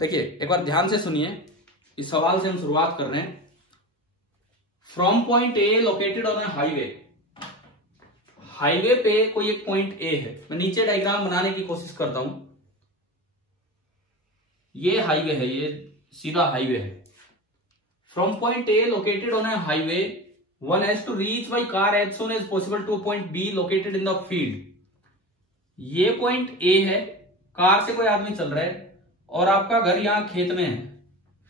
देखिए एक बार ध्यान से सुनिए, इस सवाल से हम शुरुआत कर रहे हैं। From point A located on a highway, highway पे कोई एक पॉइंट ए है। मैं नीचे डायग्राम बनाने की कोशिश करता हूं। ये हाईवे है, ये सीधा हाईवे है। From point A located on a highway one has to reach by car as soon as possible to point B located in the field. ये पॉइंट ए है, कार से कोई आदमी चल रहा है और आपका घर यहां खेत में है।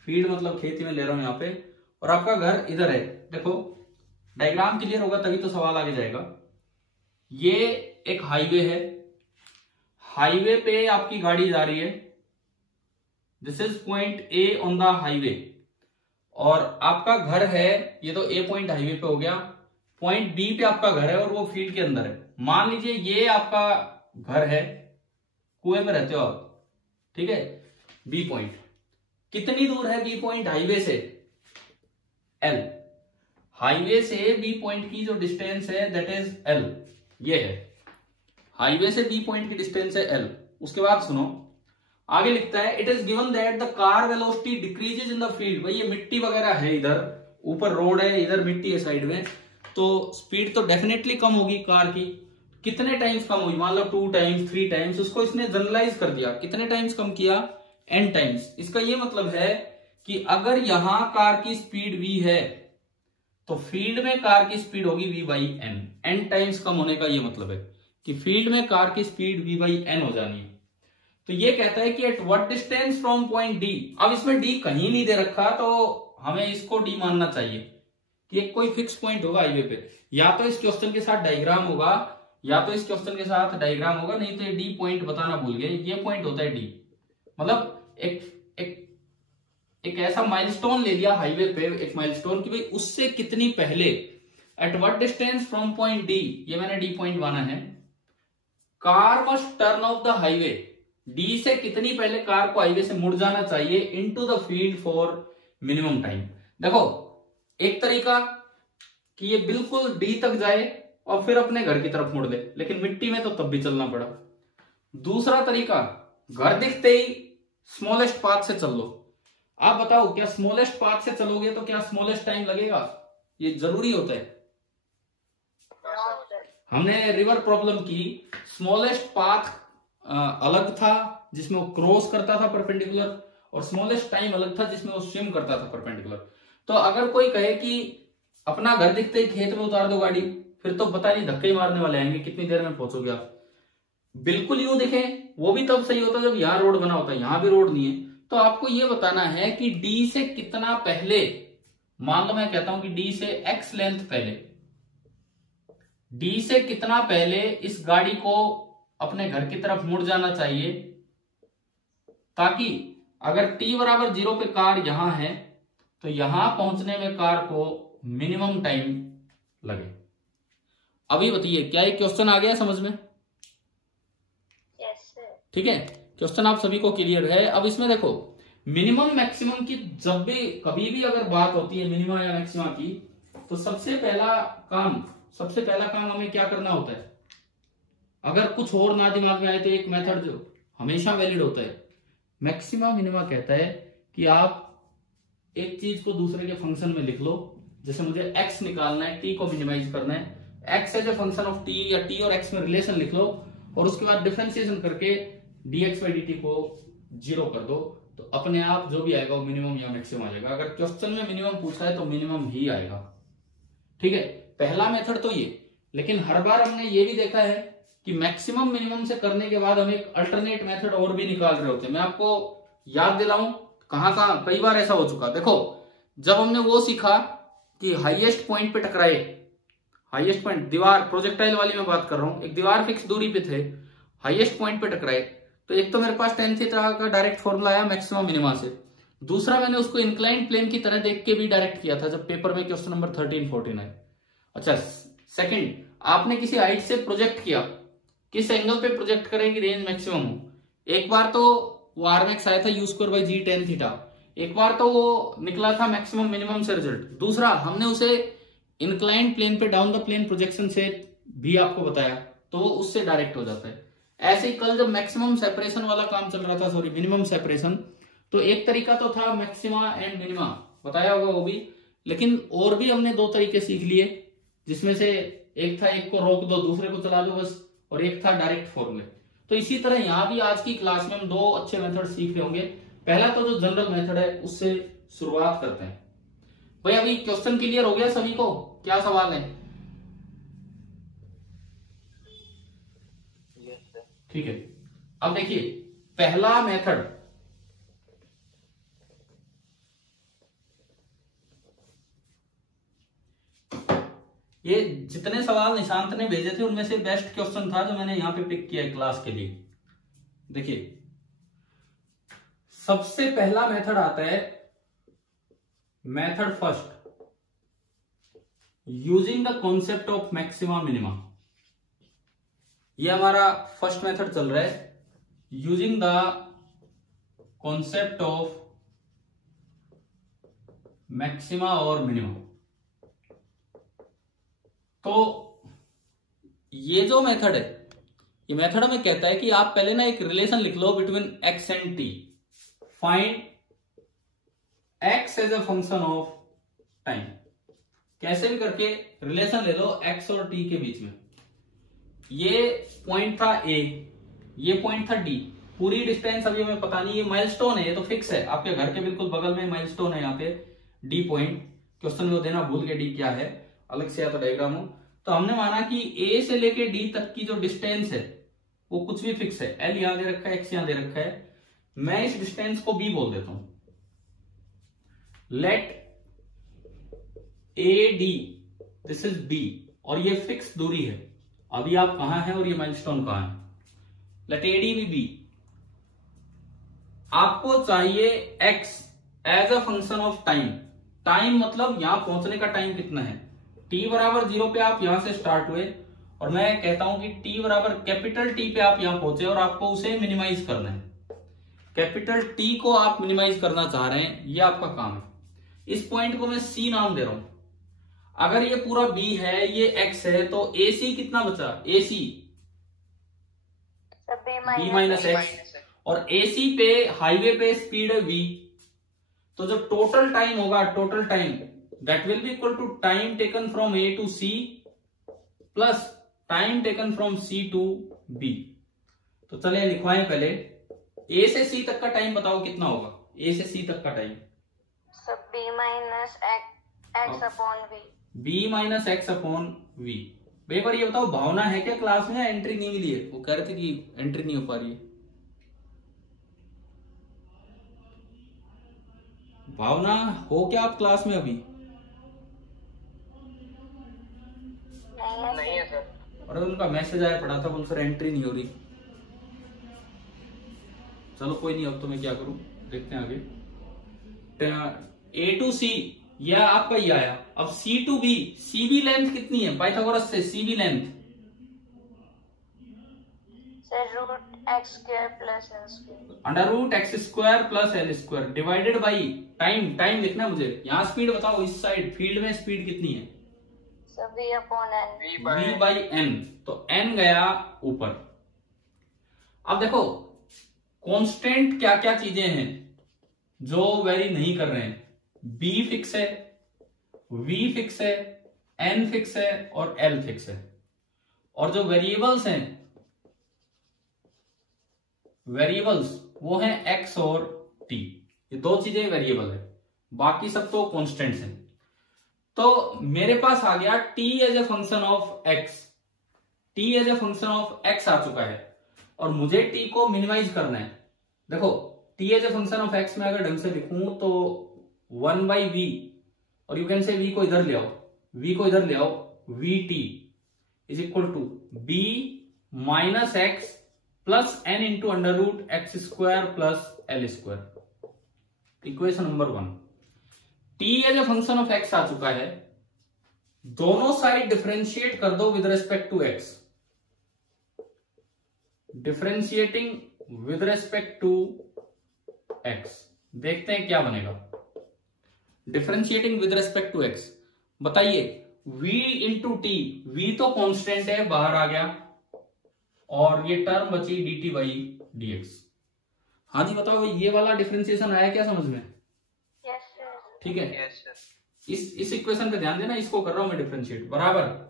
फील्ड मतलब खेती में ले रहा हूं यहां पे, और आपका घर इधर है। देखो डायग्राम क्लियर होगा तभी तो सवाल आगे जाएगा। ये एक हाईवे है, हाईवे पे आपकी गाड़ी जा रही है। This is point A on the highway, और आपका घर है, ये तो ए पॉइंट हाईवे पे हो गया। पॉइंट बी पे आपका घर है और वो फील्ड के अंदर है। मान लीजिए ये आपका घर है, कुएं पे रहते हो आप, ठीक है। बी पॉइंट कितनी दूर है बी पॉइंट हाईवे से? एल। हाईवे से बी पॉइंट की जो डिस्टेंस है दैट इज एल। ये है हाईवे से बी पॉइंट की डिस्टेंस है एल। उसके बाद सुनो, आगे लिखता है it is given that the car velocity decreases in the field. भाई ये मिट्टी वगैरह है, इधर ऊपर रोड है, इधर मिट्टी है साइड में, तो स्पीड तो डेफिनेटली कम होगी कार की। कितने टाइम्स कम हुई? मान लो 2 टाइम्स 3 टाइम्स। उसको इसने जनरलाइज कर दिया, कितने टाइम्स कम किया? n times. इसका ये मतलब है कि अगर यहां कार की स्पीड v है तो फील्ड में कार की स्पीड होगी v by n। n times कम होने का ये मतलब है कि फील्ड में कार की स्पीड v बाई n हो जानी है। तो ये कहता है कि at what distance from point d। अब इसमें d कहीं नहीं दे रखा, तो हमें इसको d मानना चाहिए कि एक कोई फिक्स पॉइंट होगा हाईवे पे। या तो इस क्वेश्चन के साथ डायग्राम होगा, या तो इस क्वेश्चन के साथ डायग्राम होगा, नहीं तो ये डी पॉइंट बताना भूल गए। ये पॉइंट होता है डी, मतलब एक ऐसा माइलस्टोन ले लिया हाईवे पे, एक माइलस्टोन की भाई उससे कितनी पहले, at what distance from point D, ये मैंने डी पॉइंट माना है। Car must turn off the highway, D से कितनी पहले कार को हाईवे से मुड़ जाना चाहिए into the field for minimum time. देखो एक तरीका कि ये बिल्कुल डी तक जाए और फिर अपने घर की तरफ मुड़ ले, लेकिन मिट्टी में तो तब भी चलना पड़ा। दूसरा तरीका, घर दिखते ही स्मॉलेस्ट पाथ से चल लो। आप बताओ क्या स्मॉलेस्ट पाथ से चलोगे तो क्या स्मॉलेस्ट टाइम लगेगा? ये जरूरी होता है। हमने रिवर प्रॉब्लम की, स्मॉलेस्ट पाथ अलग था जिसमें वो क्रॉस करता था परपेंडिकुलर, और स्मॉलेस्ट टाइम अलग था जिसमें वो स्विम करता था परपेंडिकुलर। तो अगर कोई कहे कि अपना घर दिखते ही खेत में उतार दो गाड़ी, फिर तो पता नहीं धक्के ही मारने वाले आएंगे, कितनी देर में पहुंचोगे आप। बिल्कुल यूं देखें वो भी तब सही होता जब यहां रोड बना होता है, यहां भी रोड नहीं है। तो आपको ये बताना है कि डी से कितना पहले, मान लो मैं कहता हूं कि डी से एक्स लेंथ पहले, डी से कितना पहले इस गाड़ी को अपने घर की तरफ मुड़ जाना चाहिए, ताकि अगर t बराबर 0 पे कार यहां है तो यहां पहुंचने में कार को मिनिमम टाइम लगे। अभी बताइए क्या ये क्वेश्चन आ गया समझ में? ठीक है, क्वेश्चन आप सभी को क्लियर है। अब इसमें देखो मिनिमम मैक्सिमम की जब भी कभी भी अगर बात होती है मिनिमम या मैक्सिमम की, तो सबसे पहला काम हमें क्या करना होता है? अगर कुछ और ना दिमाग में आए तो एक मेथड जो हमेशा वैलिड होता है, मैक्सिमम मिनिमम कहता है कि आप एक चीज को दूसरे के फंक्शन में लिख लो। जैसे मुझे x निकालना है, t को मिनिमाइज करना है, x as a function of t, या t और x में रिलेशन लिख लो, और उसके बाद डिफरेंशिएशन करके dx बाई dt को 0 कर दो, तो अपने आप जो भी आएगा वो मिनिमम या मैक्सिमम आ जाएगा। अगर क्वेश्चन में मिनिमम पूछा है तो मिनिमम ही आएगा। ठीक है, पहला मेथड तो ये। लेकिन हर बार हमने ये भी देखा है कि मैक्सिमम मिनिमम से करने के बाद हम एक अल्टरनेट मेथड और भी निकाल रहे होते हैं। मैं आपको याद दिलाऊं, कहां कई बार ऐसा हो चुका। देखो जब हमने वो सीखा कि हाईएस्ट पॉइंट पे टकराए, हाईएस्ट पॉइंट दीवार, प्रोजेक्टाइल वाली मैं बात कर रहा हूं, एक दीवार फिक्स दूरी पे थे, हाईएस्ट पॉइंट पे टकराए, तो एक तो मेरे पास tan थीटा का डायरेक्ट फॉर्मूला आया मैक्सिमम मिनिमा से। दूसरा मैंने उसको इंक्लाइंड प्लेन की तरह देख के भी डायरेक्ट किया था जब पेपर में क्वेश्चन नंबर 13-14 आए। अच्छा सेकंड, आपने किसी हाइट से प्रोजेक्ट किया, किस एंगल पे प्रोजेक्ट करें कि रेंज मैक्सिमम हो। एक बार तो वो आरमेक्स आया था U square by G tan theta, एक बार तो वो निकला था मैक्सिमम मिनिमम से रिजल्ट। दूसरा हमने उसे इंक्लाइंड प्लेन पे डाउन द प्लेन प्रोजेक्शन से भी आपको बताया, तो वो उससे डायरेक्ट हो जाता है। ऐसे ही कल जब मैक्सिमम सेपरेशन वाला काम चल रहा था, सॉरी मिनिमम सेपरेशन, तो एक तरीका तो था मैक्सिमा एंड मिनिमा, बताया होगा वो भी, लेकिन और भी हमने दो तरीके सीख लिए, जिसमें से एक था एक को रोक दो दूसरे को चला दो बस, और एक था डायरेक्ट फॉर्मूले। तो इसी तरह यहां भी आज की क्लास में हम दो अच्छे मेथड सीख रहे होंगे। पहला तो जो जनरल मेथड है उससे शुरुआत करते हैं। भाई अभी क्वेश्चन क्लियर हो गया सभी को, क्या सवाल है? ठीक है, अब देखिए पहला मेथड, ये जितने सवाल निशांत ने भेजे थे उनमें से बेस्ट क्वेश्चन था जो मैंने यहां पे पिक किया है क्लास के लिए। देखिए सबसे पहला मेथड आता है method first, using the concept of maxima minima. ये हमारा फर्स्ट मेथड चल रहा है, using the concept of maxima और मिनिमा। तो ये जो मेथड है, ये मेथड हमें कहता है कि आप पहले ना एक रिलेशन लिख लो between X and T, find X as a function of time. कैसे भी करके रिलेशन ले लो एक्स और टी के बीच में। ये पॉइंट था ए, ये पॉइंट था डी, पूरी डिस्टेंस अभी हमें पता नहीं, ये माइलस्टोन है, ये तो फिक्स है, आपके घर के बिल्कुल बगल में माइलस्टोन है यहाँ पे डी पॉइंट। क्वेश्चन में देना भूल गए डी क्या है, अलग से या तो डायग्राम हो। तो हमने माना कि ए से लेके डी तक की जो डिस्टेंस है वो कुछ भी फिक्स है, एल यहां दे रखा है, एक्स यहां दे रखा है, मैं इस डिस्टेंस को बी बोल देता हूं। Let A D, this is B, और ये फिक्स दूरी है, अभी आप कहां हैं और ये माइलस्टोन कहां है। Let A D B B. आपको चाहिए X as a function of time. Time मतलब यहां पहुंचने का टाइम कितना है। t बराबर 0 पे आप यहां से स्टार्ट हुए, और मैं कहता हूं कि t बराबर कैपिटल T पे आप यहां पहुंचे और आपको उसे मिनिमाइज करना है। कैपिटल T को आप मिनिमाइज करना चाह रहे हैं, ये आपका काम है। इस पॉइंट को मैं C नाम दे रहा हूं। अगर ये पूरा B है, ये X है, तो AC कितना बचा? AC B माइनस X, और AC पे हाईवे पे स्पीड है V। तो जो टोटल टाइम होगा, total time that will be equal to time taken from A to C plus time taken from C to B। तो चलिए लिखवाएं पहले, A से C तक का टाइम बताओ कितना होगा, A से C तक का time. B minus X upon V. B minus X upon V. एक बार ये बताओ, भावना है क्या क्लास में? एंट्री नहीं मिली है, वो कह रहे थे कि एंट्री नहीं हो पा रही है। भावना हो क्या आप क्लास में अभी? नहीं है सर। और उनका मैसेज आया पड़ा था, बोल सर एंट्री नहीं हो रही। चलो कोई नहीं, अब तो मैं क्या करूं, देखते हैं आगे। ए टू सी यह आपका ये आया। अब C to B, C B length कितनी है पाइथागोरस से? C B length root X square plus L square, under root X square plus L square divided by time. Time लिखना है मुझे। यहाँ स्पीड बताओ, इस साइड फील्ड में स्पीड कितनी है? v upon n, v by N. तो n गया ऊपर। अब देखो कांस्टेंट क्या क्या चीजें हैं जो वेरी नहीं कर रहे हैं। b फिक्स है, v फिक्स है, n फिक्स है और l फिक्स है। और जो वेरिएबल्स हैं, वेरिएबल्स वो हैं x और t, ये दो चीजें वेरिएबल है, बाकी सब तो कांस्टेंट्स हैं। तो मेरे पास आ गया t as a function of x, t as a function of x आ चुका है, और मुझे t को मिनिमाइज करना है। देखो t as a function of x में अगर ढंग से लिखूं तो 1 बाई वी, और यू कैन से v को इधर ले आओ, v को इधर ले आओ, vt is equal to b minus X plus N into under root X square plus L square. Equation number 1। t as a function of x आ चुका है, दोनों साइड डिफरेंशिएट कर दो with respect to x। Differentiating with respect to x, देखते हैं क्या बनेगा। Differentiating with respect to x, बताइए v इंटू टी, v तो कांस्टेंट है बाहर आ गया, और ये टर्म बची dt बाई dx। हाँ जी बताओ, ये वाला डिफरेंशिएशन आया क्या समझ में? Yes, sir. ठीक है, यस सर। इस इक्वेशन पे ध्यान देना, इसको कर रहा हूं मैं डिफरेंशिएट, बराबर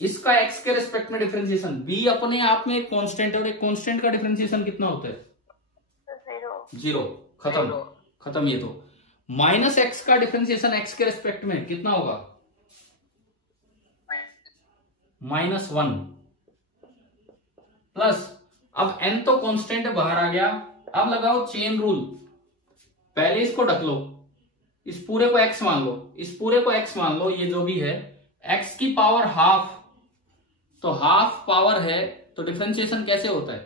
इसका एक्स के रिस्पेक्ट में डिफरेंशिएशन, बी अपने आप में एक कांस्टेंट है, और एक कांस्टेंट का डिफरेंशिएशन कितना होता है? 0. 0, खत्म Zero. खत्म। ये तो माइनस एक्स का डिफरेंशिएशन एक्स के रिस्पेक्ट में कितना होगा? -1 प्लस, अब n तो कांस्टेंट बाहर आ गया, अब लगाओ चेन रूल, पहले इसको ढक लो, इस पूरे को x मान लो, इस पूरे को x मान लो, ये जो भी है x की पावर हाफ, तो हाफ पावर है, तो डिफरेंशिएशन कैसे होता है?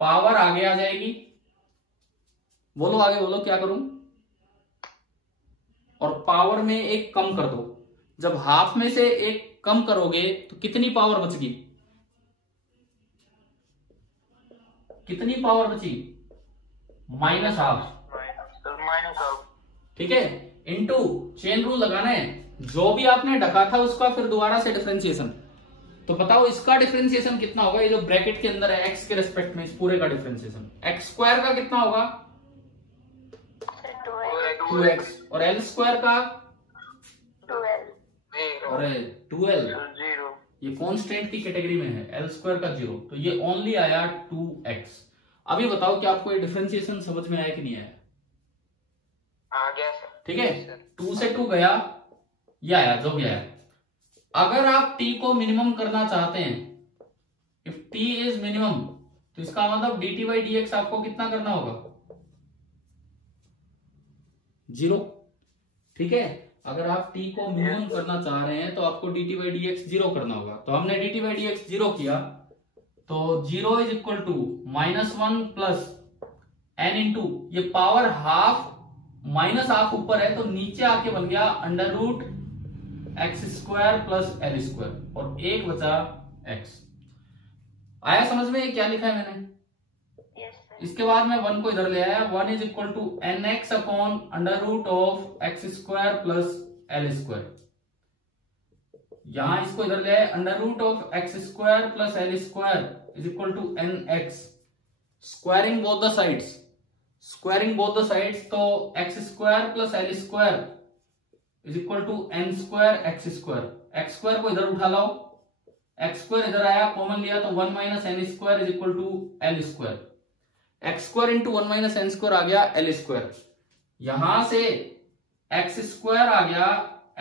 पावर आगे आ जाएगी, बोलो आगे बोलो क्या करूं, और पावर में एक कम कर दो, जब हाफ में से एक कम करोगे तो कितनी पावर बचगी? कितनी पावर बची? -12, -12। ठीक है, इनटू चेन रूल लगाना है, जो भी आपने ढका था उसका फिर दोबारा से डिफरेंशिएशन, तो बताओ इसका डिफरेंशिएशन कितना होगा? ये जो ब्रैकेट के अंदर है एक्स के रेस्पेक्ट में, इस पूरे का डिफरेंशिएशन एक्स स्क्वायर का कितना होगा? 2x, और एल स्क्वायर का 12. अरे 12, 0। ये कांस्टेंट की कैटेगरी में है, एल स्क्वायर का 0, तो ये ओनली आया 2x। अभी बताओ कि आपको ये डिफरेंशिएशन समझ में आया कि नहीं आया? आ गया सर। ठीक है, सर। 2 से 2 गया, ये आया जो भी आया। अगर आप t को मिनिमम करना चाहते हैं, इफ t इज मिनिमम, तो इसका मतलब dt बाई dx आपको कितना करना होगा? 0, ठीक है। अगर आप t को मिनिमम करना चाह रहे हैं तो आपको dt बाई dx 0 करना होगा, तो हमने dt बाई dx 0 किया, तो 0 is equal to -1 plus n into, ये पावर हाफ माइनस हाफ ऊपर है, तो नीचे आके बन गया √x² प्लस l स्क्वायर, और एक बचा x। आया समझ में? ये क्या लिखा है मैंने? Yes, sir. इसके बाद में 1 को इधर ले आया, 1 is equal to nx upon √x² plus l square, यहां इसको इधर ले आए, √x² plus l square is equal to nx, squaring both the sides, squaring both the sides, तो x² plus l square is equal to n² x², x² को इधर उठा लाओ, x² इधर आया, कॉमन लिया, तो 1 minus n² is equal to l square, x² into 1 minus n² आ गया l स्क्वायर, यहां से x² आ गया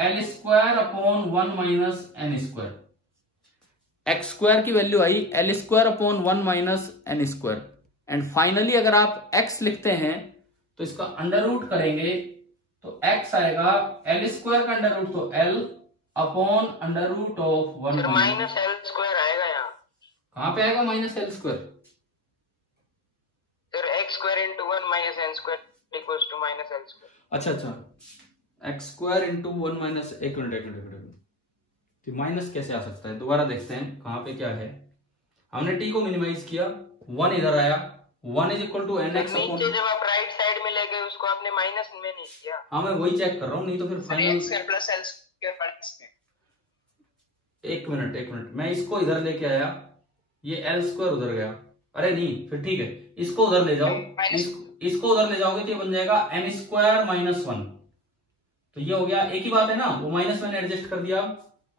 l² upon 1 minus n², x² की value I l² upon 1 minus n², and finally अगर आप x लिखते हैं तो इसका अंडर रूट करेंगे, तो x आएगा l² का अंडर रूट, तो l upon under root of 1 minus l² आएगा यहाँ। कहां पे आएगा -l²? फिर x² into 1 minus n² equals to -l²। अच्छा, x² इंटू 1 माइनस, एक मिनट, तो माइनस कैसे आ सकता है? दोबारा देखते हैं कहां पे क्या है। हमने t को मिनिमाइज किया, 1 इधर आया, 1 is equal to nx upon, नीचे जब आप राइट साइड में ले गए उसको आपने माइनस में नहीं किया। हाँ मैं वही चेक कर रहा हूँ, नहीं तो फिर final. x² plus l² plus में। एक मिनट, मैं इसको इधर लेके आया, ये l² उधर गया, अरे नहीं फिर ठीक है, इसको उधर ले जाओ, इसको उधर ले जाओगे तो ये बन जाएगा n² माइनस 1, तो ये हो गया, एक ही बात है ना, वो माइनस मैंने एडजस्ट कर दिया,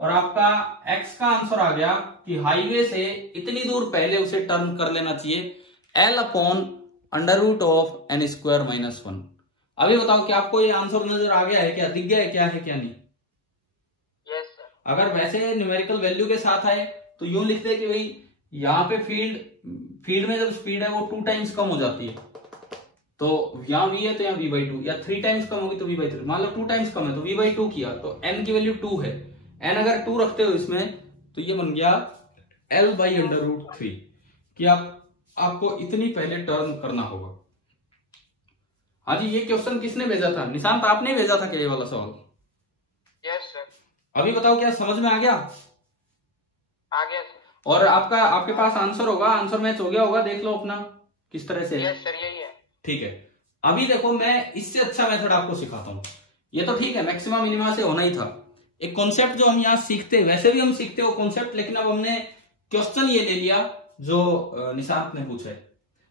और आपका x का आंसर आ गया कि हाईवे से इतनी दूर पहले उसे टर्न कर लेना चाहिए l upon under root of n² minus 1। अभी बताओ कि आपको ये आंसर नजर आ गया है क्या, दिख गया है क्या है क्या नहीं? Yes sir. अगर वैसे न्यूमेरिकल वैल्यू के साथ आए तो यूं लिखते हैं कि भाई यहाँ पे फील्ड में जब स्पीड है वो 2 टाइम्स कम हो जाती है, तो यहाँ v है तो यहाँ v/2, या 3 टाइम्स कम होगी तो v/3, मान लो 2 टाइम्स कम है तो v/2 किया, तो n की वैल्यू 2 है, n अगर 2 रखते हो इसमें तो ये बन गया l/√3, कि आपको इतनी पहले टर्न करना होगा। हाँ जी, ये क्वेश्चन किसने भेजा था? निशांत आपने भेजा था क्या ये वाला सवाल? Yes sir. अभी बताओ क्या समझ में आ गया? आ गया सर। और आपके पास आंसर होगा, आंसर मैच हो गया होगा, देख लो अपना किस तरह से। यस सर, यही है। ठीक है, अभी देखो मैं इससे अच्छा मेथड आपको सिखाता हूं। ये तो ठीक है, मैक्सिमा मिनिमा से होना ही था, एक कॉन्सेप्ट जो हम यहाँ सीखते, वैसे भी हम सीखते हो कॉन्सेप्ट, लेकिन अब हमने क्वेश्चन ये ले लिया जो निशांत ने पूछा है।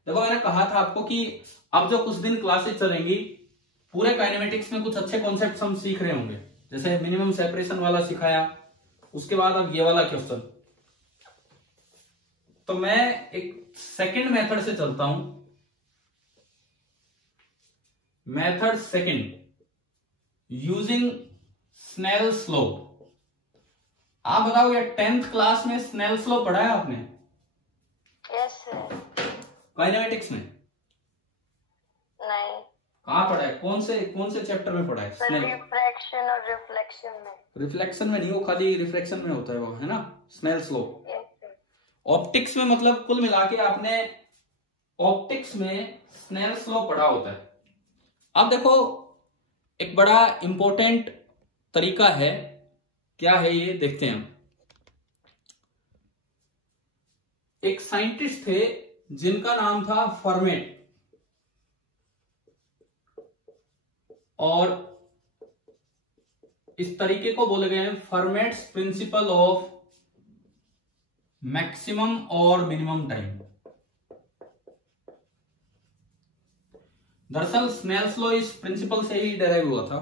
देखो मैंने कहा था आपको कि अब जो कुछ दिन क्लासेस चलेंगी पूरे काइनेमेटिक्स में कुछ अच्छे कॉन्सेप्ट्स हम सीख रहे होंगे, जैसे मिनिमम सेपरेशन वाला सिखाया, उसके बाद अब ये वाला क्वेश्चन। तो मैं एक सेकंड मेथड से चलता हूं, method second using Snell's law. आप बताओ ये 10th क्लास में स्नेल्स लॉ पढ़ा है आपने? Yes sir. काइनेमेटिक्स में नहीं। कहाँ पढ़ा है? कौन से चैप्टर में पढ़ा है? रिफ्रैक्शन और रिफ्लेक्शन में। रिफ्लेक्शन में नहीं, वो खाली रिफ्लेक्शन में होता है वो, है ना, स्नेल्स लॉ। ऑप्टिक्स में मतलब कुल मिला के आपने ऑप्टिक्स में स्नेल्स लॉ पढ़ा होता है। अब देखो एक बड़ा इंपॉर्टेंट तरीका है, क्या है ये देखते हैं हम। एक साइंटिस्ट थे जिनका नाम था फर्मेट, और इस तरीके को बोले गए हैं फर्मेट्स प्रिंसिपल ऑफ मैक्सिमम और मिनिमम टाइम। दरअसल स्नेल्स लॉ इस प्रिंसिपल से ही डेराइव हुआ था,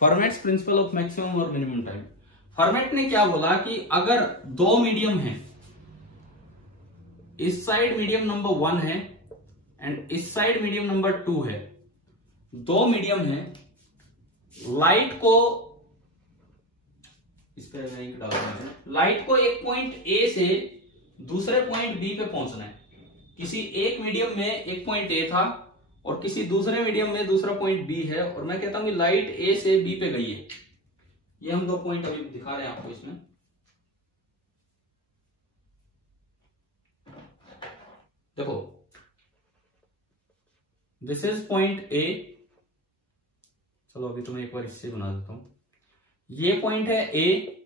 फर्मेट्स प्रिंसिपल ऑफ मैक्सिमम और मिनिमम टाइम। फर्मेट ने क्या बोला कि अगर दो मीडियम हैं, इस साइड मीडियम नंबर 1 है एंड इस साइड मीडियम नंबर 2 है, दो मीडियम है, लाइट को इस पे लिंक डाल दें, लाइट को एक पॉइंट ए से दूसरे पॉइंट बी पे पहुंचना है। किसी एक मीडियम में एक पॉइंट ए था और किसी दूसरे मीडियम में दूसरा पॉइंट बी है, और मैं कहता हूं कि लाइट ए से बी पे गई है। ये हम दो पॉइंट अभी दिखा रहे हैं आपको इसमें। देखो दिस इज पॉइंट ए, चलो अभी तो मैं एक बार इससे बना देता हूं। ये पॉइंट है ए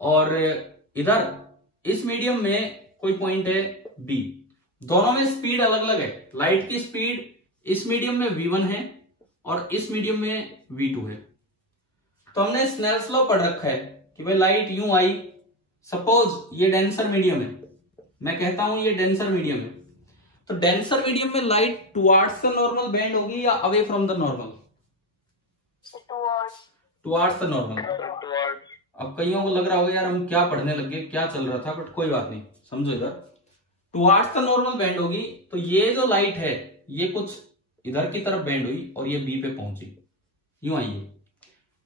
और इधर इस मीडियम में कोई पॉइंट है बी। दोनों में स्पीड अलग अलग है। लाइट की स्पीड इस मीडियम में v1 है और इस मीडियम में v2 है। तो हमने स्नेल्स लॉ पढ़ रखा है कि भाई लाइट यूं आई, सपोज ये डेंसर मीडियम है, मैं कहता हूं ये डेंसर मीडियम है, तो डेंसर मीडियम में light towards the normal bend होगी या away from the normal? Towards the normal. अब कईयों को लग रहा होगा यार हम क्या पढ़ने लग गए, क्या चल रहा था, बट कोई बात नहीं, समझो इधर टुवार्ड्स द नॉर्मल बेंड होगी, तो ये जो लाइट है ये कुछ इधर की तरफ बेंड हुई और ये बी पे पहुंची, यूं आई है।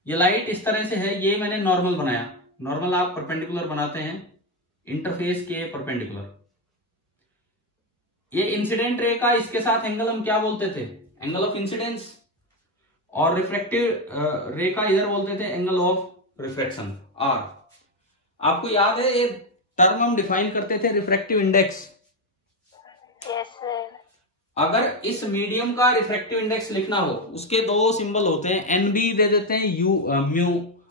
ये लाइट इस तरह से है, ये मैंने नॉर्मल बनाया। नॉर्मल आप परपेंडिकुलर बनाते हैं इंटरफेस के परपेंडिकुलर। ये इंसिडेंट रे का इसके साथ एंगल हम क्या बोलते थे? Angle of incidence. और रिफ्लेक्टिव रे का इधर बोलते थे एंगल ऑफ रिफ्लेक्शन, आर। आपको याद है ये टर्म हम डिफाइन करते थे रिफ्रैक्टिव इंडेक्स। Yes sir. अगर इस मीडियम का रिफ्रैक्टिव इंडेक्स लिखना हो, उसके दो सिंबल होते हैं, एन बी दे देते हैं यू म्यू।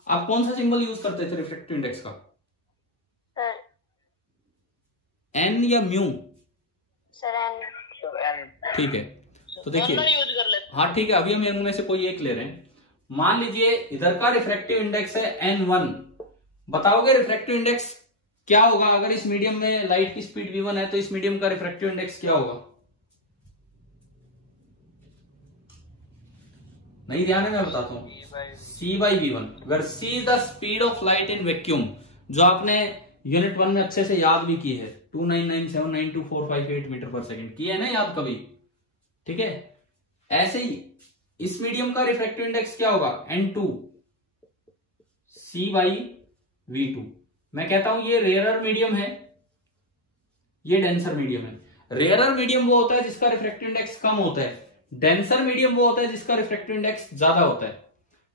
आप कौन सा सिंबल यूज करते थे रिफ्रैक्टिव इंडेक्स का? सर एन या म्यू? Sir N. ठीक है, तो देखिए, हाँ ठीक है, अभी हम इनमें से कोई एक ले रहे हैं। मान लीजिए इधर का रिफ्रैक्टिव इंडेक्स है n1। बताओगे रिफ्रैक्टिव इंडेक्स क्या होगा? अगर इस मीडियम में लाइट की स्पीड v1 है तो इस मीडियम का रिफ्रैक्टिव इंडेक्स क्या होगा? नहीं ध्यान है, मैं बताता हूं। c/v1, where c is the speed of light in vacuum, जो आपने यूनिट 1 में अच्छे से याद भी की है, 299792458 मीटर पर सेकेंड की है ना याद कभी? ठीक है, ऐसे ही इस मीडियम का रिफ्रैक्टिव इंडेक्स क्या होगा? n2, c/v2। मैं कहता हूं ये रेयरर मीडियम है, ये डेंसर मीडियम है। रेयरर मीडियम वो होता है जिसका रिफ्रैक्टिव इंडेक्स कम होता है, डेंसर मीडियम वो होता है जिसका रिफ्रैक्टिव इंडेक्स ज्यादा होता है।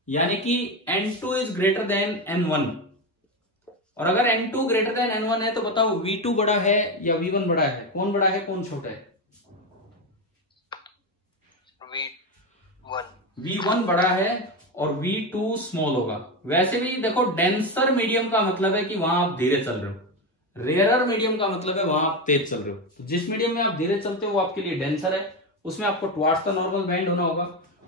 यानी कि n2 is greater than n1। और अगर n2 ग्रेटर देन n1 है तो बताओ v2 बड़ा है या v1 बड़ा है? कौन बड़ा है कौन छोटा है? v1 बड़ा है और v2 स्मॉल होगा। वैसे भी देखो डेंसर मीडियम का मतलब है कि वहां आप धीरे चल रहे हो, रेयरर मीडियम का मतलब है वहां आप तेज चल रहे हो। तो जिस मीडियम में आप धीरे चलते हो वो आपके लिए डेंसर है, उसमें आपको टुवार्ड्स द नॉर्मल बेंड होना होगा।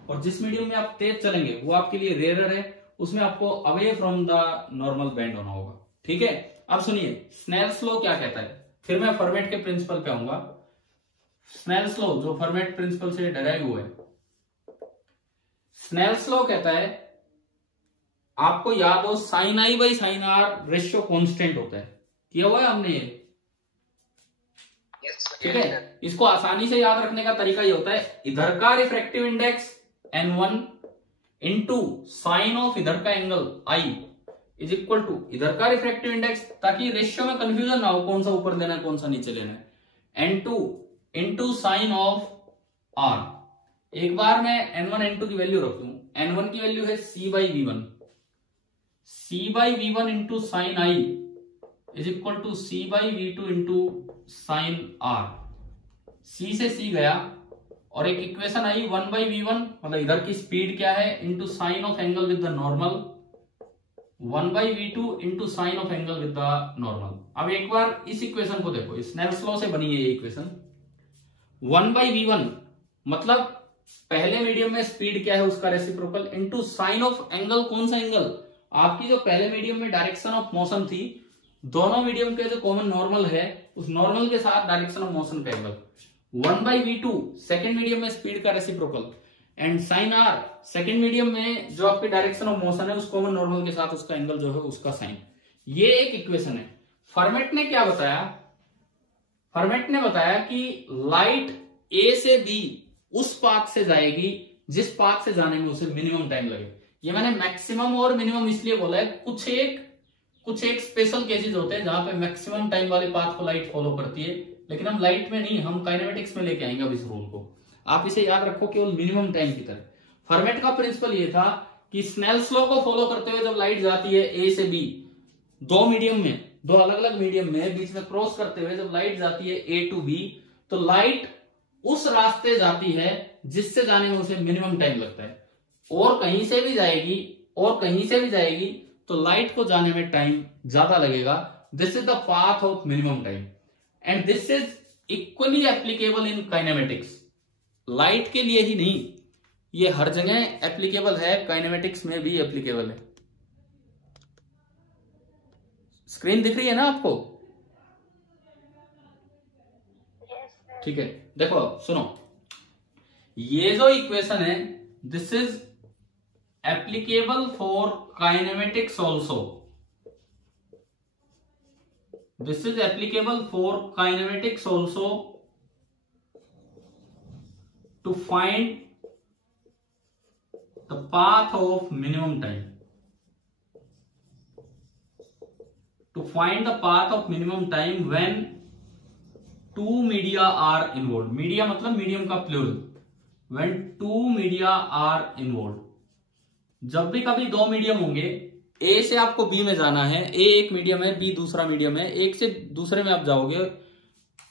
और जिस मीडियम में आप तेज चलेंगे वो आपके लिए रेयरर है, उसमें आपको away from the normal bend होना होगा। ठीक है, अब सुनिए स्नेल्स लॉ क्या कहता है, फिर मैं फर्मेट के प्रिंसिपल पे आऊंगा। स्नेल्स लॉ जो फर्मेट प्रिंसिपल से डेराइव हुआ है, स्नेल्स लॉ कहता है, आपको याद हो sine I by sine R ratio constant होता है, किया हुआ है हमने ये, ठीक है। इसको आसानी से याद रखने का तरीका ये होता है, इधर का refractive index n1 into sine of इधर का angle I is equal to इधर का रिफ्रैक्टिव इंडेक्स, ताकि रेशियो में कंफ्यूजन ना हो कौन सा ऊपर लेना है कौन सा नीचे लेना है, n2 into sine of R। एक बार मैं n1 n2 की वैल्यू रख दूं, n1 की वैल्यू है c by v1, c by v1 into sine I is equal to c by v2 into sine R। c से c गया और एक इक्वेशन आई 1 बाई v1, मतलब इधर की स्पीड क्या है, into sine of angle with the normal, 1 by v2 into sine of angle with the normal. अब एक बार इस इक्वेशन को देखो, स्नेल्स लॉ से बनी है ये इक्वेशन। 1 बाई v1 मतलब पहले मीडियम में स्पीड क्या है उसका reciprocal, into sine of angle, कौन सा एंगल, आपकी जो पहले मीडियम में डायरेक्शन ऑफ मोशन थी, दोनों मीडियम के जो कॉमन नॉर्मल है उस नॉर्मल के साथ डायरेक्शन ऑफ मोशन का angle. 1 by v2 second medium में स्पीड का reciprocal, and sine R second medium में जो आपकी डायरेक्शन ऑफ मोशन है उस कॉमन नॉर्मल के साथ उसका एंगल जो है उसका साइन। ये एक इक्वेशन है। फॉर्मेट ने क्या बताया, फॉर्मेट ने बताया कि लाइट ए से बी उस पाथ से जाएगी जिस पाथ से जाने में उसे मिनिमम टाइम लगे। ये मैंने मैक्सिमम और मिनिमम इसलिए बोला है, कुछ एक स्पेशल केसेस होते हैं जहां पे मैक्सिमम टाइम वाले पाथ को लाइट फॉलो करती है, लेकिन हम लाइट में नहीं, हम काइनेमेटिक्स में लेके आएंगे अब इस रूल को। आप इसे याद रखो केवल मिनिमम टाइम की तरह। फॉर्मेट का प्रिंसिपल ये था कि स्नेल्स लॉ को फॉलो करते हुए जब लाइट जाती है ए से बी, दो मीडियम में, दो अलग अलग मीडियम में बीच में क्रॉस करते हुए जब लाइट जाती है ए टू बी, तो लाइट उस रास्ते जाती है जिससे जाने में उसे मिनिमम टाइम लगता है, और कहीं से भी जाएगी तो लाइट को जाने में टाइम ज्यादा लगेगा। This is the path of minimum time and this is equally applicable in kinematics. Light के लिए ही नहीं, ये हर जगह एप्लीकेबल है, काइनेमेटिक्स में भी एप्लीकेबल है। स्क्रीन दिख रही है ना आपको? ठीक है, देखो सुनो, ये जो इक्वेशन है this is applicable for kinematics also, this is applicable for kinematics also to find the path of minimum time, to find the path of minimum time when two media are involved। Media मतलब medium का plural, when two media are involved। जब भी कभी दो medium होंगे, ए से आपको B में जाना है, ए एक मीडियम है, बी दूसरा मीडियम है, एक से दूसरे में आप जाओगे,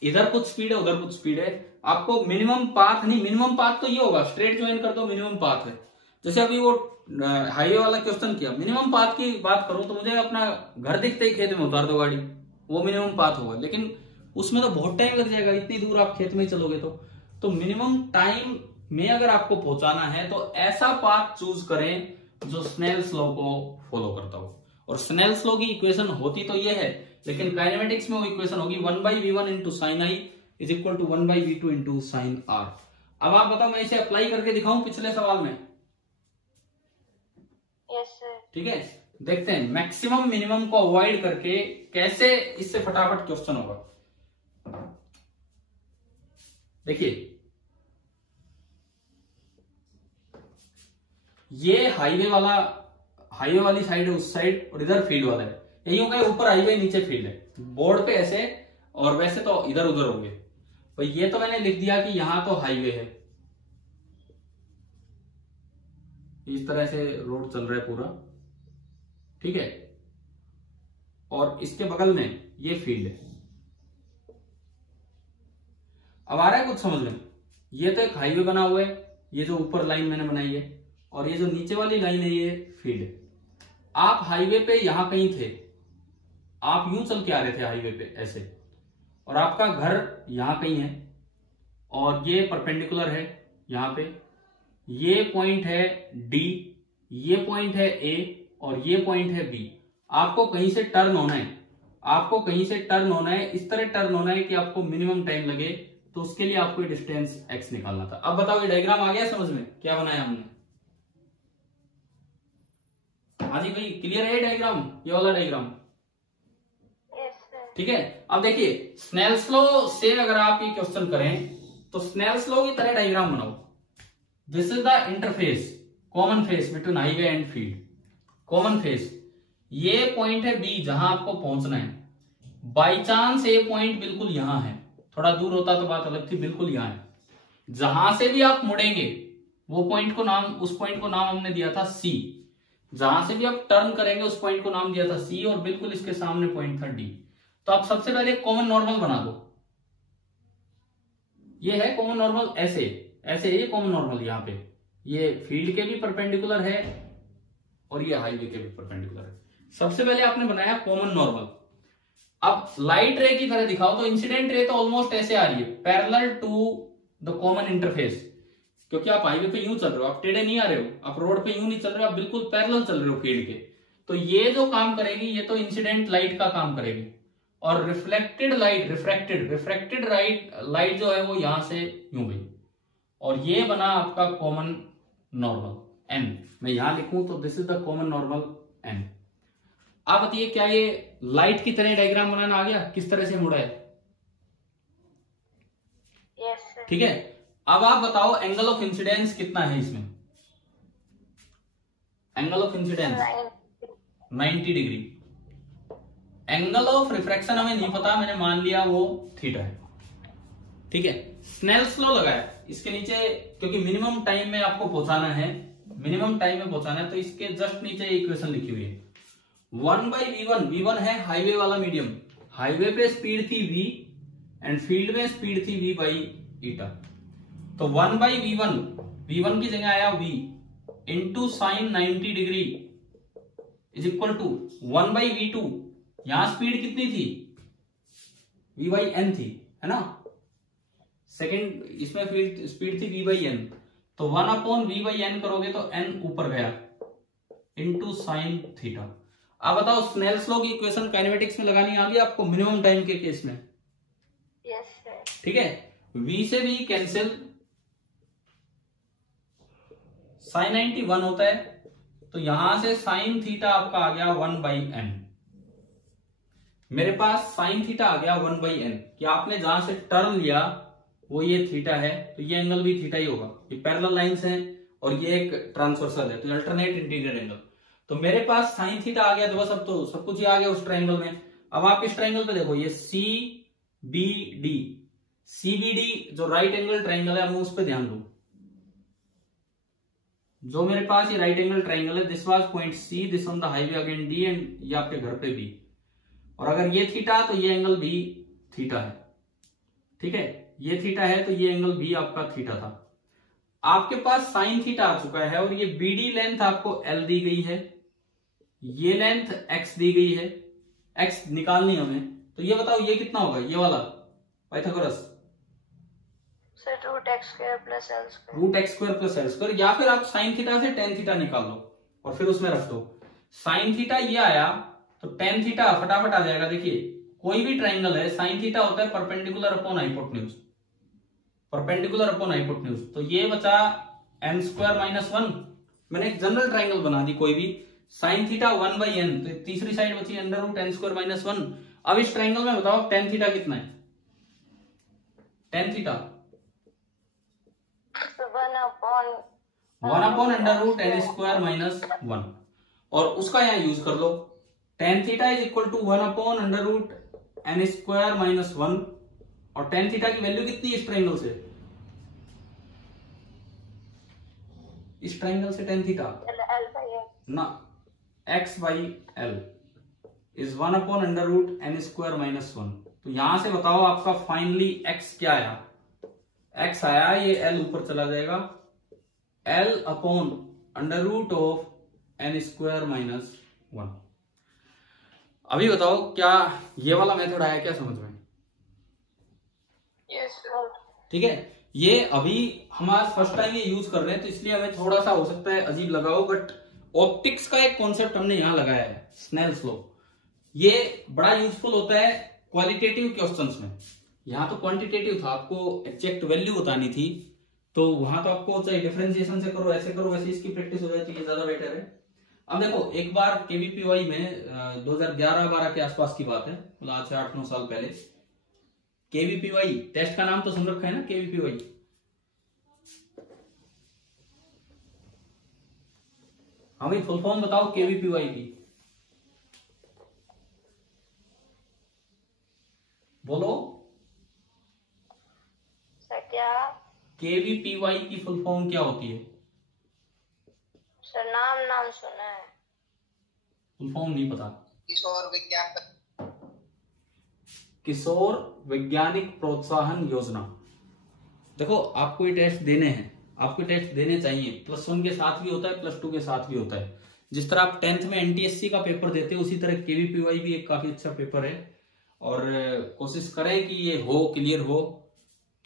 इधर कुछ स्पीड है उधर कुछ स्पीड है, आपको मिनिमम पाथ नहीं, मिनिमम पाथ तो ये होगा स्ट्रेट ज्वाइन कर दो, मिनिमम पाथ है। जैसे अभी वो हाईवे वाला क्वेश्चन किया, मिनिमम पाथ की बात करूं तो मुझे अपना घर दिखते ही खेत में उतार दो गाड़ी, वो मिनिमम पाथ होगा, लेकिन उसमें तो बहुत टाइम लग जाएगा, इतनी दूर आप खेत में ही चलोगे तो मिनिमम टाइम में अगर आपको पहुंचाना है तो ऐसा पाथ चूज करें जो स्नेल्स लॉ को फॉलो करता हो। और स्नेल्स लॉ की इक्वेशन होती तो ये है, लेकिन काइनेमेटिक्स में वो इक्वेशन होगी 1 by v1 into sine I is equal to 1 by v2 into sine R. अब आप बताओ, मैं इसे अप्लाई करके दिखाऊं पिछले सवाल में? ठीक है, देखते हैं मैक्सिमम मिनिमम को अवॉइड करके कैसे इससे फटाफट क्वेश्चन होगा। देखिए, ये हाईवे वाली साइड है उस साइड, और इधर फील्ड वाला है। यही होगा ऊपर हाईवे नीचे फील्ड है, बोर्ड पे ऐसे, और वैसे तो इधर उधर होंगे। तो ये तो मैंने लिख दिया कि यहां तो हाईवे है, इस तरह से रोड चल रहा है पूरा, ठीक है, और इसके बगल में ये फील्ड है। अब आ रहा है कुछ समझ में? ये तो एक हाईवे बना हुआ है, ये जो ऊपर लाइन मैंने बनाई है, और ये जो नीचे वाली लाइन है ये फील्ड है। आप हाईवे पे यहां कहीं थे, आप यूं चल के आ रहे थे हाईवे पे ऐसे, और आपका घर यहां कहीं है, और ये परपेंडिकुलर है यहां पे, ये पॉइंट है डी, ये पॉइंट है ए, और ये पॉइंट है बी। आपको कहीं से टर्न होना है, इस तरह टर्न होना है कि आपको मिनिमम टाइम लगे तो उसके लिए आपको डिस्टेंस x निकालना था। अब बताओ ये डायग्राम आ गया समझ में, क्या बनाया हमने? हाँ जी भाई, क्लियर है डायग्राम, ये वाला डायग्राम? ठीक है। अब देखिए स्नेल्स लॉ से अगर आप ये क्वेश्चन करें तो स्नेल्स लॉ की तरह डायग्राम बनाओ। This is the interface, common face between highway and field. Common face, ये पॉइंट है बी जहां आपको पहुंचना है। बाई चांस ये पॉइंट बिल्कुल यहां है, थोड़ा दूर होता तो बात अलग थी, बिल्कुल यहां है। जहां से भी आप मुड़ेंगे वो पॉइंट को नाम, उस पॉइंट को नाम हमने दिया था सी। जहां से भी आप टर्न करेंगे उस पॉइंट को नाम दिया था सी, और बिल्कुल इसके सामने पॉइंट था डी। तो आप सबसे पहले कॉमन नॉर्मल बना दो। ये है कॉमन नॉर्मल, ऐसे ऐसे ये कॉमन नॉर्मल, यहाँ पे ये फील्ड के भी परपेंडिकुलर है और ये हाईवे के भी परपेंडिकुलर है। सबसे पहले आपने बनाया कॉमन नॉर्मल। अब लाइट रे की तरह दिखाओ तो इंसिडेंट रे तो ऑलमोस्ट ऐसे आ रही है, parallel to the common interface, क्योंकि आप हाईवे पे यूं चल रहे हो, आप टेढ़े नहीं आ रहे हो, आप रोड पे यूं नहीं चल रहे हो, आप बिल्कुल पैरेलल चल रहे हो फील्ड के। तो ये जो काम करेगी ये तो इंसिडेंट लाइट का काम करेगी, और रिफ्लेक्टेड लाइट, रिफ्रैक्टेड लाइट जो है वो यहां से यूं गई, और ये बना आपका कॉमन नॉर्मल n। मैं यहां लिखूं तो this is the common normal n। आप बताइए क्या ये लाइट की तरह डायग्राम बनाना आ गया? किस तरह से मुड़ा है? yes, ठीक है। अब आप बताओ एंगल ऑफ इंसिडेंस कितना है इसमें? Angle of incidence 90 degree. Angle of refraction हमें नहीं पता, मैंने मान लिया वो थीटा है। ठीक है। स्नेल्स लॉ लगाया इसके नीचे, क्योंकि मिनिमम टाइम में आपको पहुंचाना है, मिनिमम टाइम में पहुंचाना है, तो इसके जस्ट नीचे इक्वेशन लिखी हुई है 1/v1। v1 है हाईवे वाला मीडियम, हाईवे पे स्पीड थी v एंड फील्ड में स्पीड थी v बाई ईटा। तो 1/v1, v1 की जगह आया v into sine 90 degree is equal to 1/v2। यहां स्पीड कितनी थी? v/n थी, है ना? सेकंड इसमें फील्ड स्पीड थी v/n, तो 1/v/n करोगे तो n ऊपर गया इंटू साइन थीटा। अब बताओ स्नेल्स लॉ की इक्वेशन काइनेमेटिक्स में लगानी आ गई आपको मिनिमम टाइम के केस में? yes, sir. ठीक है। v से v कैंसिल, साइन 90 1 होता है, तो यहां से साइन थीटा आपका आ गया 1/n। मेरे पास साइन थीटा आ गया 1/n कि आपने जहां से टर्न लिया वो ये थीटा है, तो ये एंगल भी थीटा ही होगा। ये पैरेलल लाइंस हैं और ये एक ट्रांसवर्सल है, तो अल्टरनेट इंटीरियर एंगल। तो मेरे पास साइन थीटा आ गया, तो बस अब तो सब कुछ ही आ गया उस ट्रायंगल में। अब आप इस ट्रायंगल पे देखो, ये CBD, CBD जो राइट एंगल ट्रायंगल है, मैं उस पर ध्यान दूं। जो मेरे पास ये राइट एंगल ट्रायंगल है, this was point C, this on the highway again D, and ये आपके घर पे B। और अगर ये थीटा तो ये एंगल भी थीटा है। ठीक है, ये थीटा है तो ये एंगल भी आपका थीटा था। आपके पास साइन थीटा आ चुका है, और ये BD लेंथ आपको L दी गई है, ये लेंथ x दी गई है, x निकालनी हमें। तो ये बताओ ये कितना होगा, ये वाला Pythagoras? Sir, root x square plus l square. Root X square plus L square, या फिर आप साइन थीटा से टेन थीटा निकाल लो और फिर उसमें रख दो। साइन थीटा ये आया तो टेन थीटा फटाफट आ जाएगा। देखिए कोई भी ट्राइंगल है, साइन थीटा होता है perpendicular upon hypotenuse, perpendicular upon hypotenuse. तो ये बचा n स्क्वायर माइनस 1। मैंने एक जनरल ट्राइंगल बना दी कोई भी, साइन थीटा 1/n, तो तीसरी साइड बची under root n square minus 1। अब इस ट्राइंगल में बताओ टेन थीटा कितना है? Tan theta 1 upon under root n square minus 1, और उसका यहां यूज कर लो। Tan theta is equal to 1 upon under root n square minus 1, और टेन थीटा की वैल्यू कितनी है इस ट्राइंगल से? इस ट्राइंगल से टेन थीटा ना x by L is 1 upon under root n square minus 1। तो यहां से बताओ आपका फाइनली x क्या आया? x आया, ये l ऊपर चला जाएगा, l upon under root of n square minus 1। अभी बताओ क्या ये वाला मेथड आया क्या समझ में? Yes, sir. ठीक है, ये अभी हम आज फर्स्ट टाइम ये यूज कर रहे हैं, तो इसलिए हमें थोड़ा सा हो सकता है अजीब लगा हो, बट ऑप्टिक्स का एक कॉन्सेप्ट हमने यहां लगाया है, स्नेल्स लॉ। ये बड़ा यूजफुल होता है क्वालिटेटिव क्वेश्चंस में। यहाँ तो क्वांटिटेटिव था, आपको एग्जैक्ट वैल्यू बतानी थी, तो वहां तो आपको चाहे डिफरेंशिएशन से करो, ऐसे करो, वैसे इसकी प्रैक्टिस हो जाए तो ये ज्यादा बेटर है। अब देखो, एक बार केवीपीवाई में 2011-12 के आसपास की बात है, मतलब आज से 8-9 साल पहले, केवीपीवाई टेस्ट का नाम तो सुन रखा है ना, केवीपीवाई। हमें फुल फॉर्म बताओ केवीपीवाई की, बोलो सर क्या? केवीपीवाई की फुल फॉर्म क्या होती है? सर नाम सुना है, फुल फॉर्म नहीं पता। किशोर वैज्ञानिक प्रोत्साहन योजना। देखो, आपको ये टेस्ट देने हैं, आपको टेस्ट देने चाहिए, +1 के साथ भी होता है, +2 के साथ भी होता है। जिस तरह आप 10th में एनटीएससी का पेपर देते हो, उसी तरह केवीपीवाई भी एक काफी अच्छा पेपर है, और कोशिश करें कि ये हो, क्लियर हो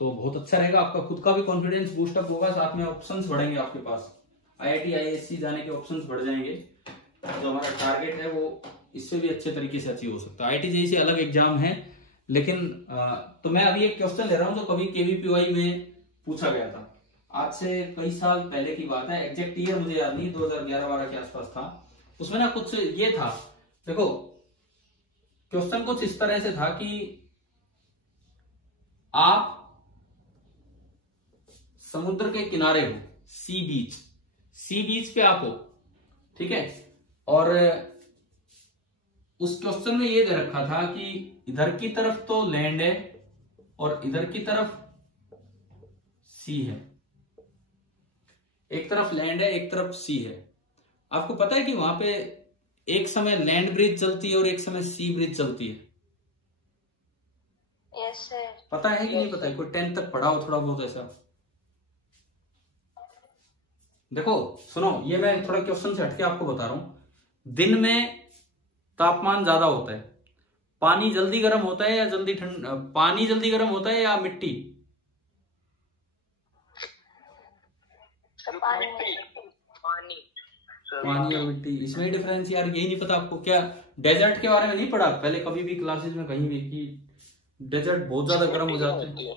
तो बहुत अच्छा रहेगा। आपका खुद का भी कॉन्फिडेंस बूस्टअप होगा, साथ में ऑप्शंस बढ़ेंगे आपके पास, IIT ISC जाने के ऑप्शंस बढ़ जाएंगे। जो हमारा टारगेट है वो इससे भी अच्छे तरीके से अचीव हो सकता है। IIT JEE से अलग एग्जाम है, लेकिन तो मैं अभी एक क्वेश्चन ले रहा हूं जो कभी केवीपीवाई में पूछा गया था, आज से कई साल पहले की बात है, एग्जैक्ट ईयर मुझे याद नहीं, 2011-12 के आसपास था। उसमें ना कुछ ये था, देखो क्वेश्चन कुछ इस तरह से था कि आप समुद्र के किनारे हो, सी बीच पे आप हो, ठीक है, और उस क्वेश्चन में ये दे रखा था कि इधर की तरफ तो लैंड है और इधर की तरफ सी है, एक तरफ लैंड है एक तरफ सी है। आपको पता है कि वहां पे एक समय लैंड ब्रिज चलती है और एक समय सी ब्रिज चलती है? Yes sir. पता है कि नहीं पता है? कोई 10th तक पढ़ा हो थोड़ा बहुत ऐसा? देखो सुनो, ये मैं थोड़ा क्वेश्चन से हटके आपको बता रहा हूं। दिन में तापमान ज्यादा होता है, पानी जल्दी गर्म होता है या जल्दी ठंडा? पानी जल्दी गर्म होता है या मिट्टी? पानी और मिट्टी, इसमें डिफरेंस यार यही नहीं पता आपको? क्या डेजर्ट के बारे में नहीं पढ़ा पहले कभी भी क्लासेस में कहीं भी कि डेजर्ट बहुत ज्यादा गर्म हो जाते हैं?